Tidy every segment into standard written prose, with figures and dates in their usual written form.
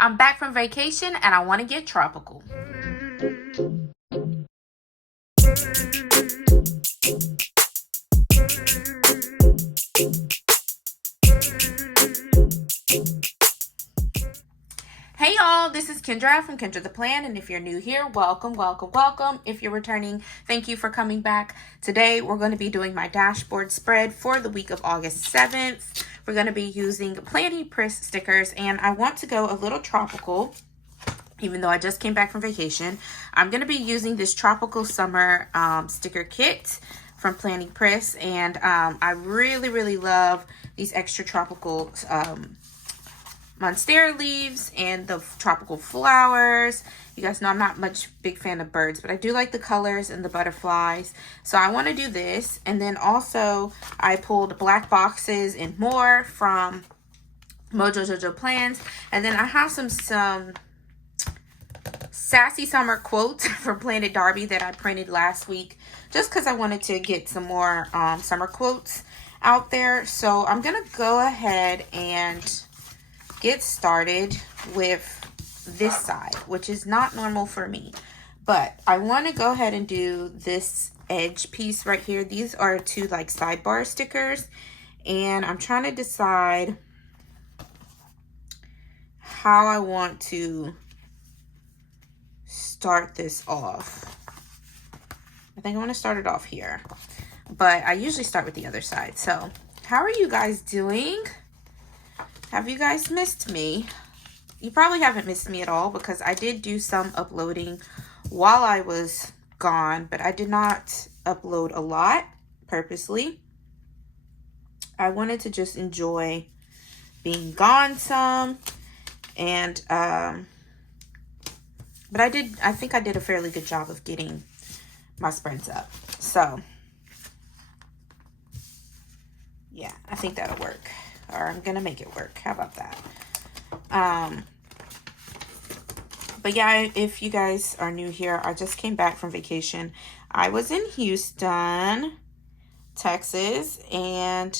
I'm back from vacation and I want to get tropical. Hey y'all, this is Kendra from Kendra the Plan, and if you're new here, welcome, welcome, welcome. If you're returning, thank you for coming back. Today, we're going to be doing my dashboard spread for the week of August 7th. We're going to be using Plenty Priss stickers, and I want to go a little tropical, even though I just came back from vacation. I'm going to be using this Tropical Summer sticker kit from Plenty Priss, and I really, really love these extra tropical monstera leaves and the tropical flowers. You guys know I'm not much big fan of birds, but I do like the colors and the butterflies. So I want to do this. And then also I pulled black boxes and more from Mojo Jojo Plans. And then I have some sassy summer quotes from Planet Darby that I printed last week, just because I wanted to get some more summer quotes out there. So I'm going to go ahead and get started with this side, which is not normal for me, but I want to go ahead and do this edge piece right here. These are two like sidebar stickers, and I'm trying to decide how I want to start this off. I think I want to start it off here, but I usually start with the other side. So how are you guys doing? Have you guys missed me? You probably haven't missed me at all, because I did do some uploading while I was gone, but I did not upload a lot purposely. I wanted to just enjoy being gone some, and but I think I did a fairly good job of getting my spreads up. So yeah, I think that'll work. Or I'm gonna make it work. How about that? But yeah, if you guys are new here, I just came back from vacation. I was in Houston, Texas, and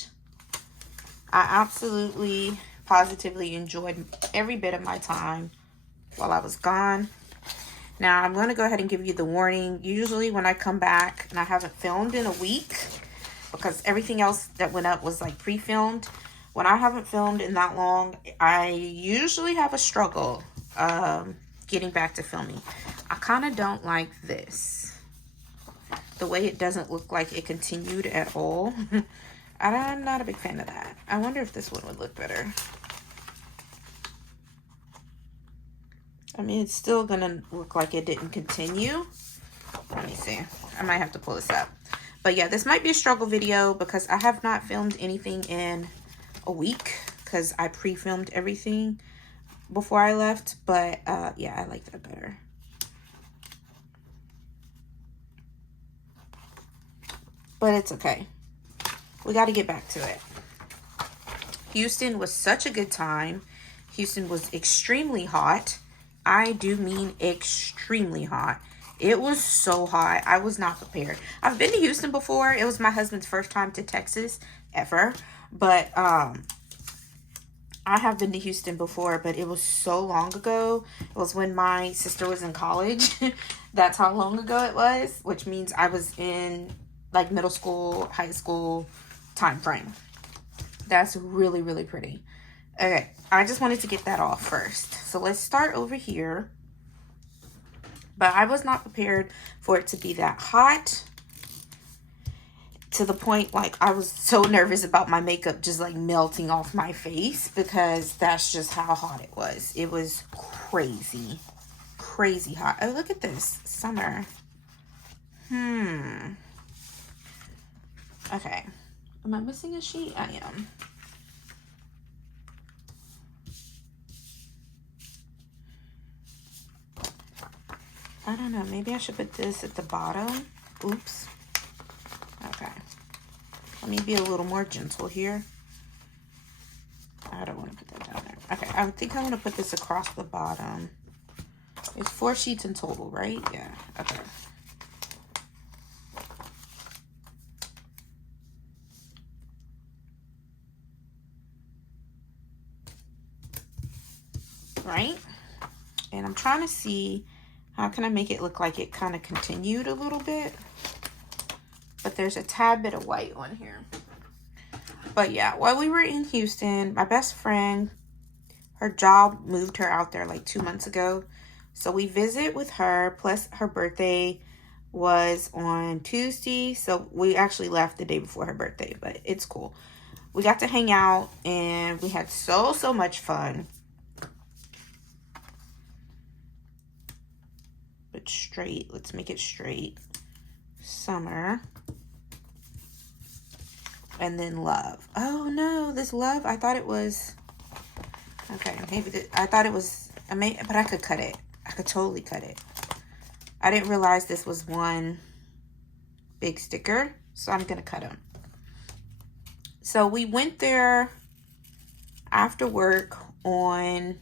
I absolutely, positively enjoyed every bit of my time while I was gone. Now, I'm going to go ahead and give you the warning. Usually when I come back and I haven't filmed in a week, because everything else that went up was like pre-filmed, when I haven't filmed in that long, I usually have a struggle getting back to filming. I kind of don't like this. The way it doesn't look like it continued at all. I'm not a big fan of that. I wonder if this one would look better. I mean, it's still going to look like it didn't continue. Let me see. I might have to pull this up. But yeah, this might be a struggle video because I have not filmed anything in a week, because I pre-filmed everything before I left. But yeah, I like that better. But it's okay. We got to get back to it. Houston was such a good time. Houston was extremely hot. I do mean extremely hot. It was so hot. I was not prepared. I've been to Houston before. It was my husband's first time to Texas ever. But I have been to Houston before, but it was so long ago. It was when my sister was in college. That's how long ago it was, which means I was in like middle school, high school time frame. That's really, really pretty. Okay, I just wanted to get that off first. So let's start over here. But I was not prepared for it to be that hot, to the point like I was so nervous about my makeup just like melting off my face, because that's just how hot it was. It was crazy, crazy hot. Oh, look at this, summer. Okay, am I missing a sheet? I am. I don't know, maybe I should put this at the bottom. Oops. Okay. Let me be a little more gentle here. I don't want to put that down there. Okay, I think I'm going to put this across the bottom. It's 4 sheets in total, right? Yeah, okay. Right? And I'm trying to see how can I make it look like it kind of continued a little bit. But there's a tad bit of white on here. But yeah, while we were in Houston, my best friend, her job moved her out there like 2 months ago. So we visit with her, plus her birthday was on Tuesday. So we actually left the day before her birthday, but it's cool. We got to hang out and we had so much fun. But straight, let's make it straight. Summer. And then love. Oh no, this love, I thought it was, okay, maybe I thought it was, but I could cut it. I could totally cut it. I didn't realize this was one big sticker, so I'm gonna cut them. So we went there after work on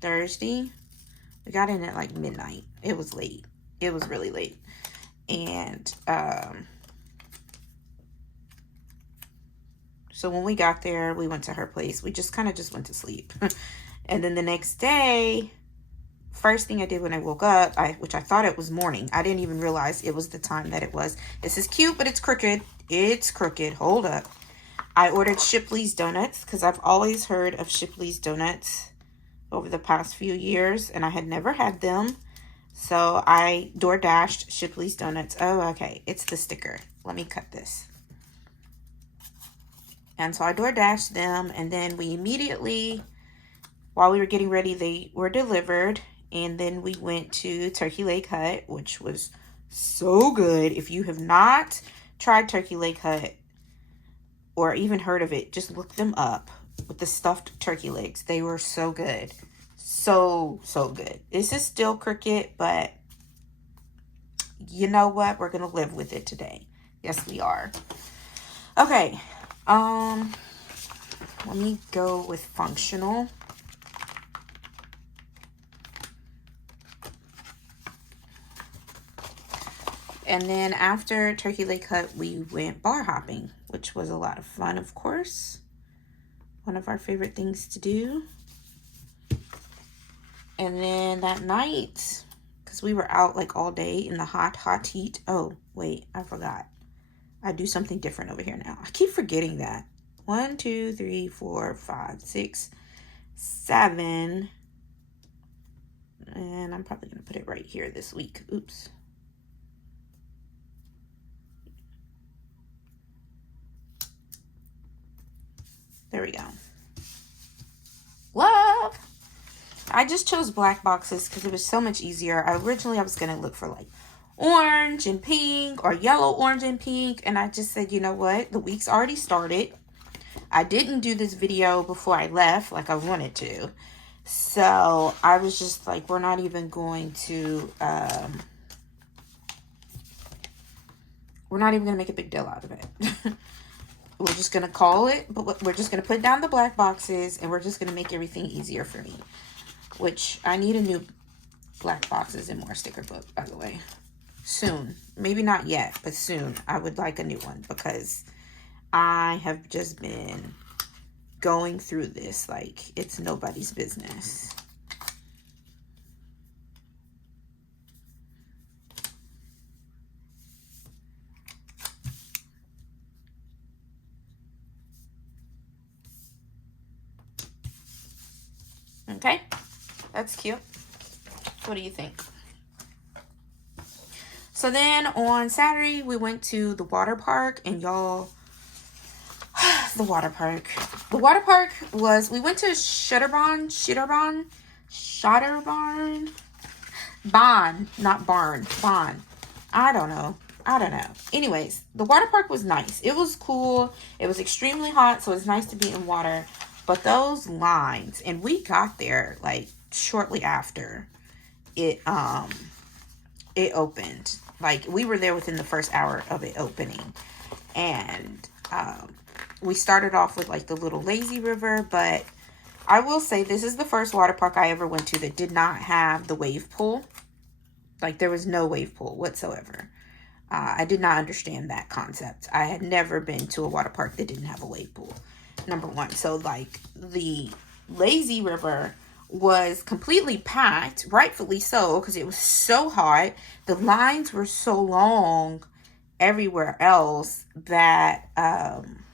Thursday. We got in at like midnight. It was late. It was really late. And so when we got there, we went to her place. We just kind of just went to sleep. And then the next day, first thing I did when I woke up, which I thought it was morning. I didn't even realize it was the time that it was. This is cute, but it's crooked. It's crooked. Hold up. I ordered Shipley's Donuts because I've always heard of Shipley's Donuts over the past few years, and I had never had them. So I DoorDashed Shipley's Donuts. Oh, okay. It's the sticker. Let me cut this. And so I DoorDashed them, and then we immediately, while we were getting ready, they were delivered. And then we went to Turkey Leg Hut, which was so good. If you have not tried Turkey Leg Hut or even heard of it, just look them up with the stuffed turkey legs. They were so good. So good. This is still crooked, but you know what? We're going to live with it today. Yes, we are. Okay. Let me go with functional. And then after Turkey Leg Hut, we went bar hopping, which was a lot of fun, of course. One of our favorite things to do. And then that night, because we were out like all day in the hot heat. Oh, wait, I forgot. I do something different over here now. I keep forgetting that. 1, 2, 3, 4, 5, 6, 7. And I'm probably going to put it right here this week. Oops. There we go. Love. I just chose black boxes because it was so much easier. Originally, I was going to look for like orange and pink or yellow, orange, and pink. And I just said, you know what? The week's already started. I didn't do this video before I left like I wanted to. So I was just like, we're not even going to, make a big deal out of it. We're just going to call it, but we're just going to put down the black boxes and we're just going to make everything easier for me. Which I need a new black boxes and more sticker book, by the way. Soon. Maybe not yet, but soon. I would like a new one because I have just been going through this like it's nobody's business. Okay, that's cute. What do you think? So then on Saturday, we went to the water park, and y'all, the water park was, we went to Shutterbarn, Bon, not barn, Bon. I don't know. Anyways, the water park was nice. It was cool. It was extremely hot, so it's nice to be in water. But those lines, and we got there like shortly after it opened. Like we were there within the first hour of it opening. And we started off with like the little lazy river, but I will say this is the first water park I ever went to that did not have the wave pool. Like there was no wave pool whatsoever. I did not understand that concept. I had never been to a water park that didn't have a wave pool. Number one. So like the lazy river was completely packed, rightfully so, because it was so hot. The lines were so long everywhere else that I'm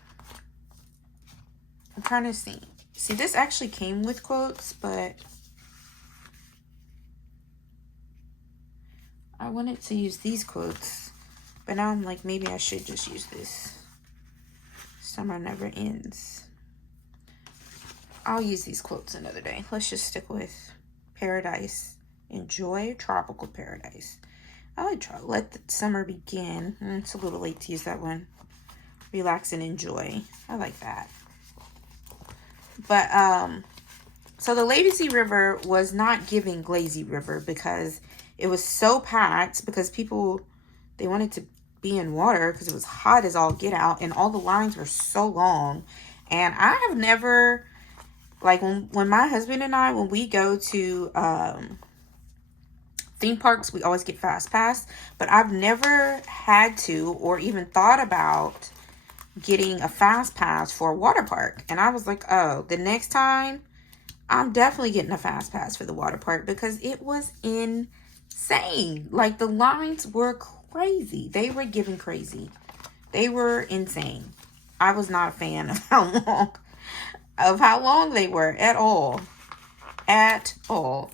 trying to see. See, this actually came with quotes, but I wanted to use these quotes, but now I'm like, maybe I should just use this. Summer never ends. I'll use these quotes another day. Let's just stick with paradise. Enjoy tropical paradise. I like let the summer begin. It's a little late to use that one. Relax and enjoy. I like that. But so the lazy river was not giving lazy river because it was so packed, because people, they wanted to be in water because it was hot as all get out, and all the lines were so long. And I have never, like, when my husband and I, when we go to theme parks, we always get fast pass, but I've never had to or even thought about getting a fast pass for a water park. And I was like, oh, the next time I'm definitely getting a fast pass for the water park, because it was insane. Like, the lines were crazy. They were giving crazy. They were insane. I was not a fan of how long they were at all. At all.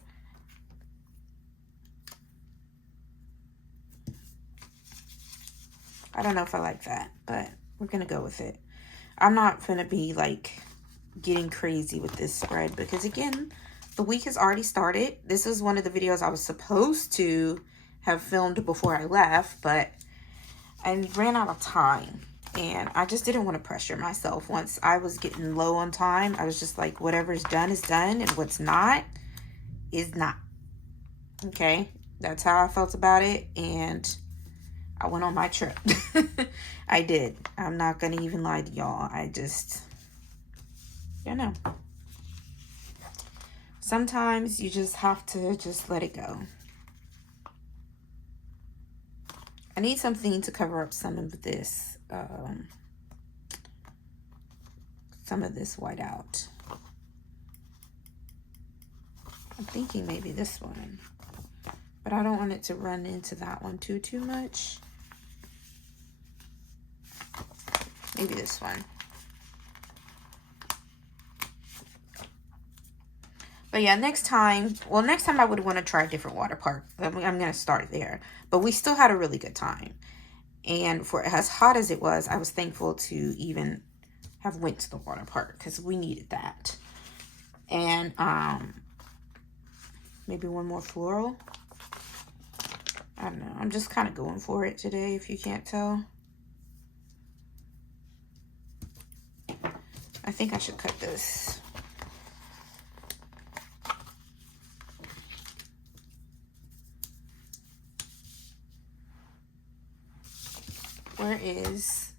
I don't know if I like that, but we're going to go with it. I'm not going to be, like, getting crazy with this spread because, again, the week has already started. This is one of the videos I was supposed to have filmed before I left, but I ran out of time. And I just didn't want to pressure myself. Once I was getting low on time, I was just like, whatever's done is done, and what's not is not. Okay? That's how I felt about it, and I went on my trip. I did. I'm not going to even lie to y'all. I just, you know. Sometimes you just have to just let it go. I need something to cover up some of this whiteout. I'm thinking maybe this one, but I don't want it to run into that one too much. Maybe this one. But yeah, next time I would want to try a different water park. I'm going to start there. But we still had a really good time. And for as hot as it was, I was thankful to even have went to the water park because we needed that. And maybe one more floral. I don't know. I'm just kind of going for it today, if you can't tell. I think I should cut this. Where is,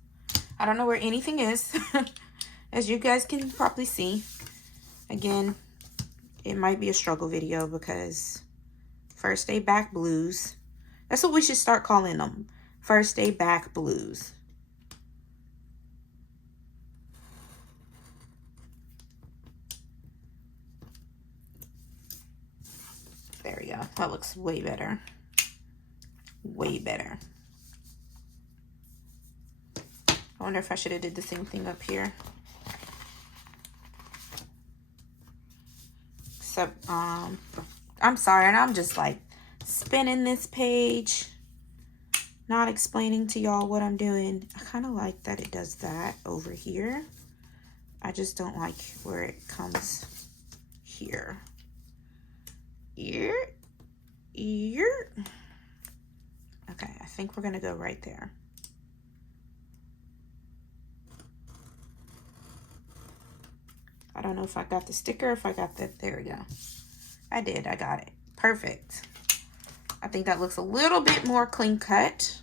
I don't know where anything is. As you guys can probably see. Again, it might be a struggle video because first day back blues. That's what we should start calling them. First day back blues. There we go. That looks way better. Way better. I wonder if I should have did the same thing up here. Except, I'm sorry, and I'm just like spinning this page, not explaining to y'all what I'm doing. I kind of like that it does that over here. I just don't like where it comes here. Here. Okay, I think we're gonna go right there. I don't know if I got the sticker, if I got that. There we go. I did. I got it. Perfect. I think that looks a little bit more clean cut.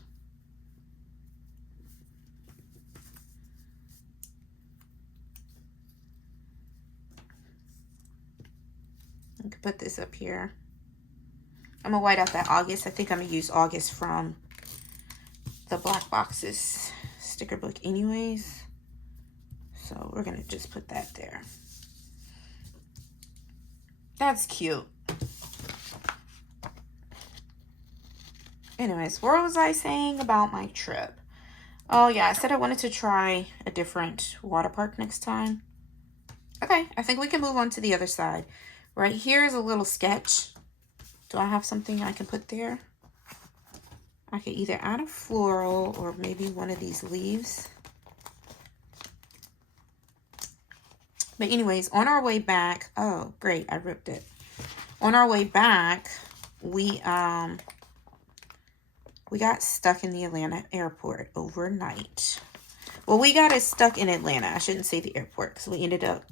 I can put this up here. I'm going to white out that August. I think I'm going to use August from the Black Boxes sticker book anyways. So we're going to just put that there. That's cute. Anyways, what was I saying about my trip? Oh yeah, I said I wanted to try a different water park next time. Okay, I think we can move on to the other side. Right here is a little sketch. Do I have something I can put there? I could either add a floral or maybe one of these leaves. But anyways, on our way back, oh great, I ripped it. On our way back, we got stuck in the Atlanta airport overnight. Well, we got stuck in Atlanta. I shouldn't say the airport because we ended up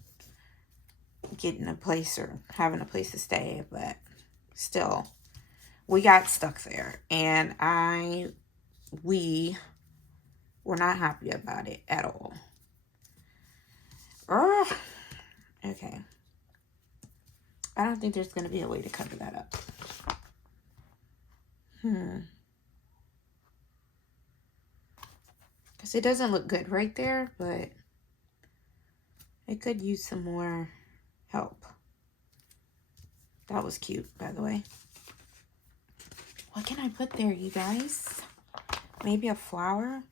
getting a place or having a place to stay, but still, we got stuck there, and we were not happy about it at all. Okay. I don't think there's going to be a way to cover that up. Because it doesn't look good right there, but it could use some more help. That was cute, by the way. What can I put there, you guys? Maybe a flower?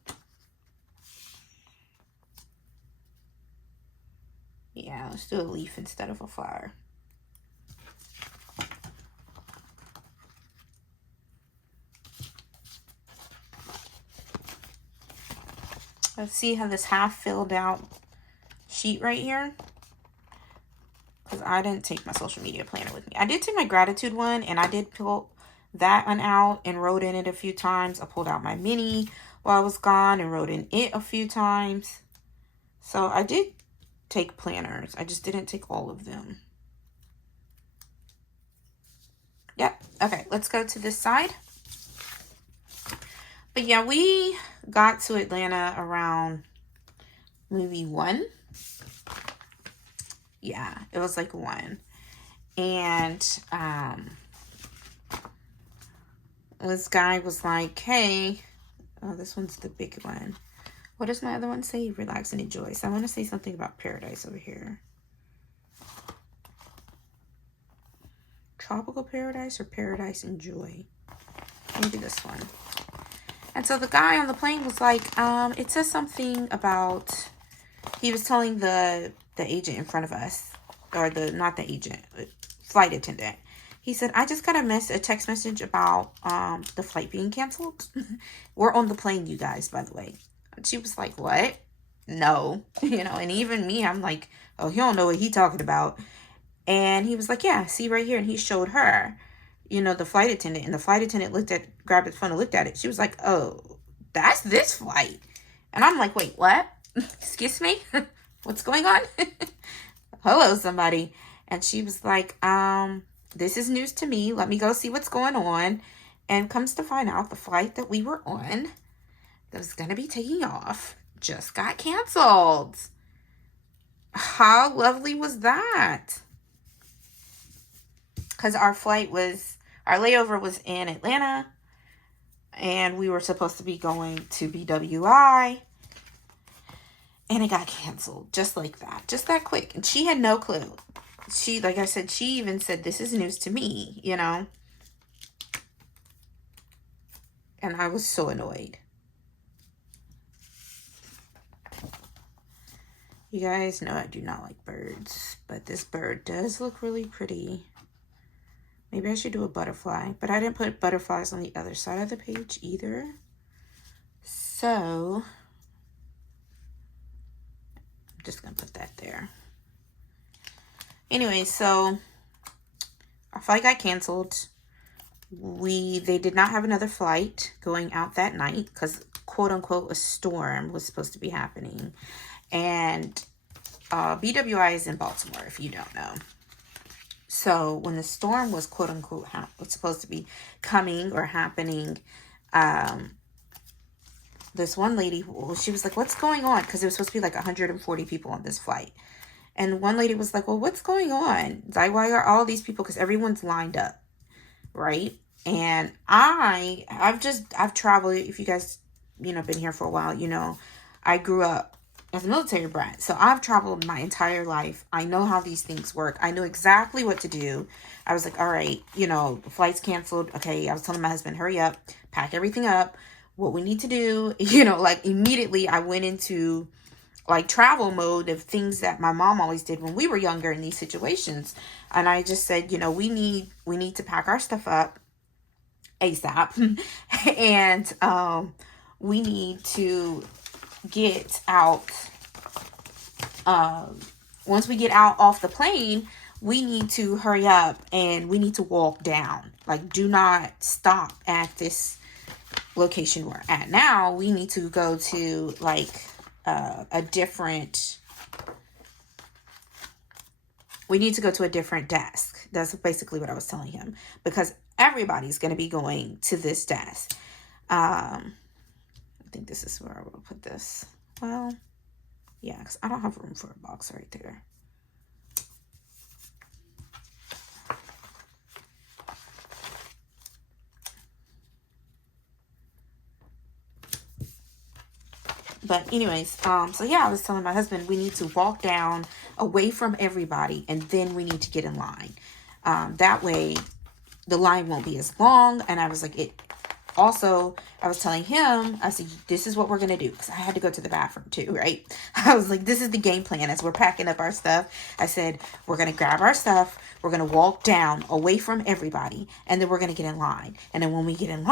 Yeah, let's do a leaf instead of a flower. Let's see how this half filled out sheet right here. Because I didn't take my social media planner with me. I did take my gratitude one, and I did pull that one out and wrote in it a few times. I pulled out my mini while I was gone and wrote in it a few times. So I did take planners. I just didn't take all of them. Yep. Okay, let's go to this side. But yeah, we got to Atlanta around maybe 1. Yeah, it was like 1. And this guy was like, hey, oh, this one's the big one. What does my other one say? Relax and enjoy. So I want to say something about paradise over here. Tropical paradise or paradise and joy? Maybe this one. And so the guy on the plane was like, it says something about, he was telling the agent in front of us, or not the agent, flight attendant. He said, I just got a text message about the flight being canceled. We're on the plane, you guys, by the way. And she was like, what? No. And even me, I'm like, oh, he don't know what he talking about. And he was like, yeah, see right here. And he showed her, the flight attendant. And the flight attendant grabbed his phone and looked at it. She was like, oh, that's this flight. And I'm like, wait, what? Excuse me? What's going on? Hello, somebody. And she was like, this is news to me. Let me go see what's going on. And comes to find out the flight that we were on that was going to be taking off just got canceled. How lovely was that? Because our layover was in Atlanta, and we were supposed to be going to BWI, and it got canceled just like that, just that quick. And she had no clue. She, like I said, she even said, this is news to me, And I was so annoyed. You guys know I do not like birds, but this bird does look really pretty. Maybe I should do a butterfly, but I didn't put butterflies on the other side of the page either. So I'm just going to put that there. Anyway, so our flight got canceled. They did not have another flight going out that night because, quote unquote, a storm was supposed to be happening. And BWI is in Baltimore, if you don't know. So when the storm was, quote unquote, was supposed to be coming or happening, this one lady, she was like, what's going on? Because it was supposed to be like 140 people on this flight. And one lady was like, well, what's going on? Like, why are all these people? Because everyone's lined up, right? And I've traveled, if you guys, been here for a while, I grew up as a military brat. So I've traveled my entire life. I know how these things work. I know exactly what to do. I was like, all right, you know, flight's canceled. Okay, I was telling my husband, hurry up, pack everything up, what we need to do. You know, like immediately I went into like travel mode of things that my mom always did when we were younger in these situations. And I just said, you know, we need to pack our stuff up ASAP. And we need to get out. Once we get out off the plane, we need to hurry up and we need to walk down. Like, do not stop at this location we're at now. We need to go to like a different desk. That's basically what I was telling him, because everybody's going to be going to this desk. I think this is where I will put this. Well, yeah, because I don't have room for a box right there. But anyways, so yeah, I was telling my husband we need to walk down away from everybody, and then we need to get in line. That way the line won't be as long. And I was like, I was telling him, I said, this is what we're going to do. Because I had to go to the bathroom too, right? I was like, this is the game plan as we're packing up our stuff. I said, we're going to grab our stuff. We're going to walk down away from everybody. And then we're going to get in line. And then when we get in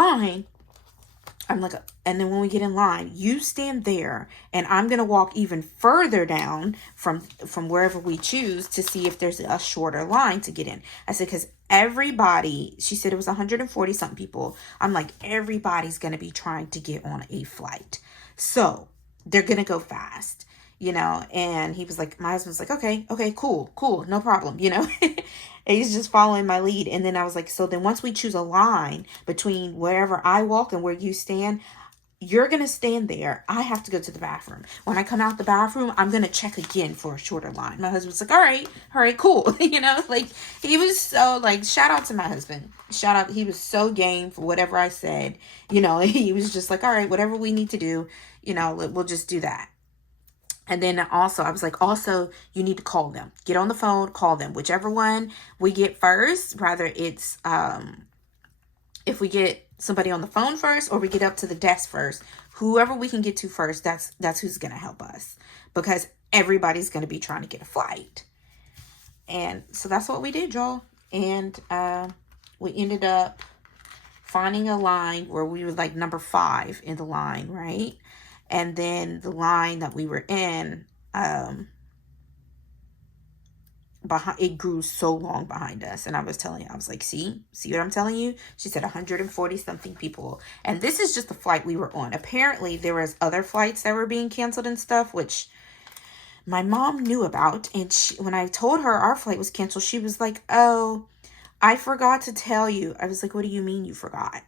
line, you stand there, and I'm going to walk even further down from wherever we choose to see if there's a shorter line to get in. I said, because everybody, she said it was 140 something people. I'm like, everybody's going to be trying to get on a flight. So they're going to go fast, you know? And he was like, my husband's like, okay, cool, no problem, you know? And he's just following my lead. And then I was like, so then once we choose a line between wherever I walk and where you stand, you're going to stand there. I have to go to the bathroom. When I come out the bathroom, I'm going to check again for a shorter line. My husband's like, all right, cool. You know, like he was so like, shout out to my husband. Shout out. He was so game for whatever I said. You know, he was just like, all right, whatever we need to do, you know, we'll just do that. And then also, I was like, also, you need to call them. Get on the phone, call them. Whichever one we get first, rather it's, if we get somebody on the phone first or we get up to the desk first, whoever we can get to first, that's who's going to help us. Because everybody's going to be trying to get a flight. And so that's what we did, y'all. And we ended up finding a line where we were like number 5 in the line, right? And then the line that we were in, it grew so long behind us. And I was telling you, I was like, see what I'm telling you? She said 140 something people. And this is just the flight we were on. Apparently there was other flights that were being canceled and stuff, which my mom knew about. And when I told her our flight was canceled, she was like, oh, I forgot to tell you. I was like, what do you mean you forgot?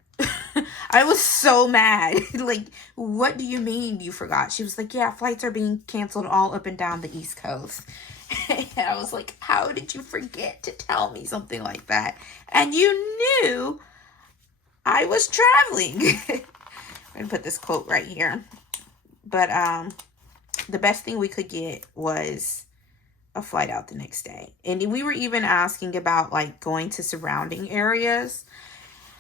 I was so mad. Like, what do you mean you forgot? She was like, yeah, flights are being canceled all up and down the East Coast. And I was like, how did you forget to tell me something like that? And you knew I was traveling. I'm going to put this quote right here. But the best thing we could get was a flight out the next day. And we were even asking about like going to surrounding areas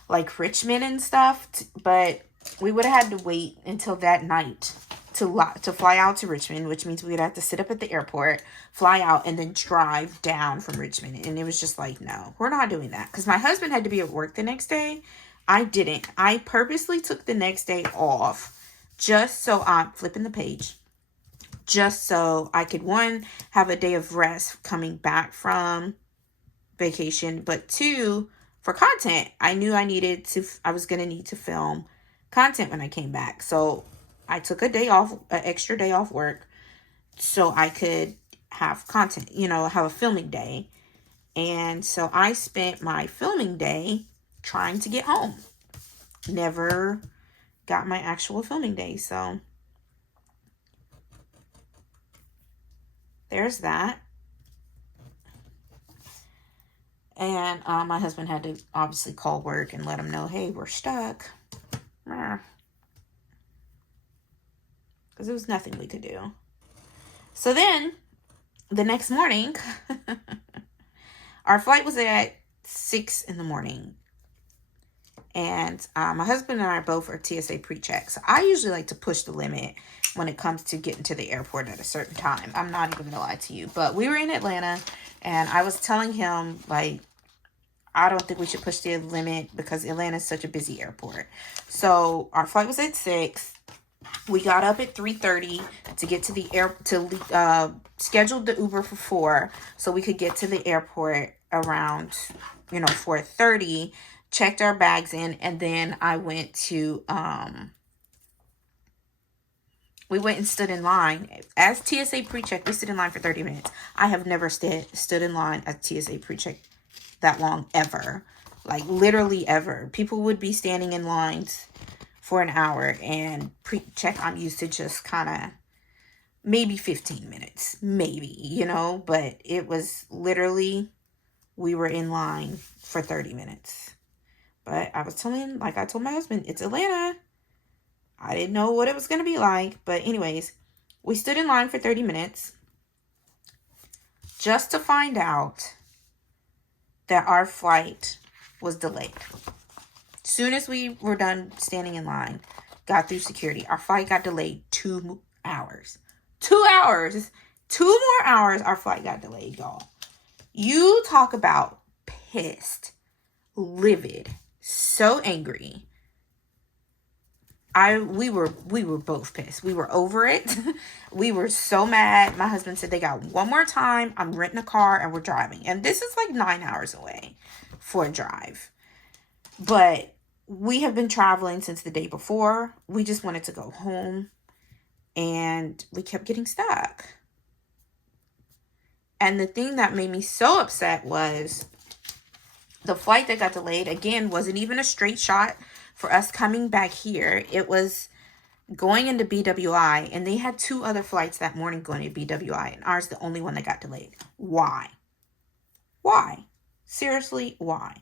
like Richmond and stuff, but we would have had to wait until that night to fly out to Richmond, which means we would have to sit up at the airport, fly out, and then drive down from Richmond. And it was just like, no, we're not doing that. Because my husband had to be at work the next day. I didn't. I purposely took the next day off just so I'm flipping the page. Just so I could, 1, have a day of rest coming back from vacation, but 2, for content. I knew I was going to need to film content when I came back. So I took an extra day off work so I could have content, have a filming day. And so I spent my filming day trying to get home. Never got my actual filming day. So there's that. And my husband had to obviously call work and let them know, hey, we're stuck. Because there was nothing we could do. So then the next morning, our flight was at 6 in the morning. And my husband and I both are TSA pre-check. So I usually like to push the limit when it comes to getting to the airport at a certain time. I'm not even going to lie to you. But we were in Atlanta, and I was telling him, like, I don't think we should push the limit because Atlanta is such a busy airport. So our flight was at 6. We got up at 3:30 to get to the scheduled the Uber for 4 so we could get to the airport around 4:30. Checked our bags in, and then I went to we went and stood in line as TSA pre-check. We stood in line for 30 minutes. I have never stood in line at TSA pre-check that long ever, like literally ever. People would be standing in lines for an hour, and pre-check I'm used to just kind of maybe 15 minutes, maybe, but it was literally, we were in line for 30 minutes. But I told my husband, it's Atlanta. I didn't know what it was going to be like. But anyways, we stood in line for 30 minutes just to find out that our flight was delayed. Soon as we were done standing in line, got through security, our flight got delayed 2 hours. 2 hours. 2 more hours, our flight got delayed, y'all. You talk about pissed, livid, so angry. We were both pissed. We were over it. We were so mad. My husband said they got one more time. I'm renting a car and we're driving. And this is like 9 hours away for a drive. But we have been traveling since the day before. We just wanted to go home. And we kept getting stuck. And the thing that made me so upset was the flight that got delayed, again, wasn't even a straight shot for us coming back here. It was going into BWI, and they had 2 other flights that morning going to BWI, and ours the only one that got delayed. Why? Why? Seriously, why?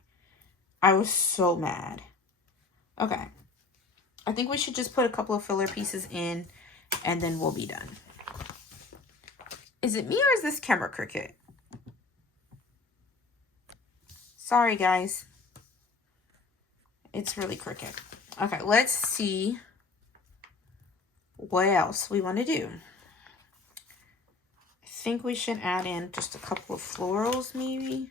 I was so mad. Okay. I think we should just put a couple of filler pieces in, and then we'll be done. Is it me or is this camera crooked? Sorry, guys. It's really crooked. Okay, let's see what else we want to do. I think we should add in just a couple of florals, maybe.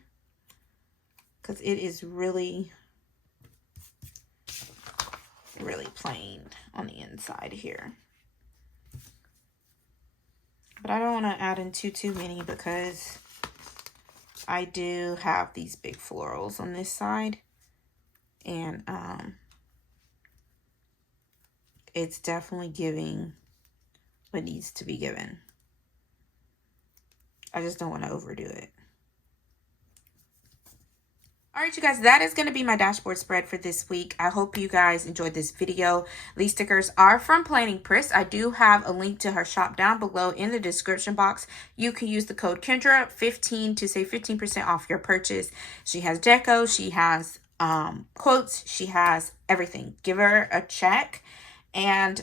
Because it is really, really plain on the inside here. But I don't want to add in too many because I do have these big florals on this side. And it's definitely giving what needs to be given. I just don't want to overdo it. All right, you guys, that is going to be my dashboard spread for this week. I hope you guys enjoyed this video. These stickers are from Planning Priss. I do have a link to her shop down below in the description box. You can use the code Kendra15 to save 15% off your purchase. She has deco. She has quotes. She has everything. Give her a check. And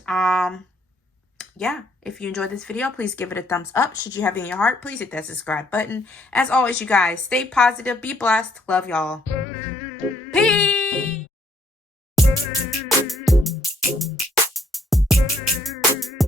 yeah, if you enjoyed this video, please give it a thumbs up. Should you have it in your heart, please hit that subscribe button. As always, you guys, stay positive, be blessed. Love y'all.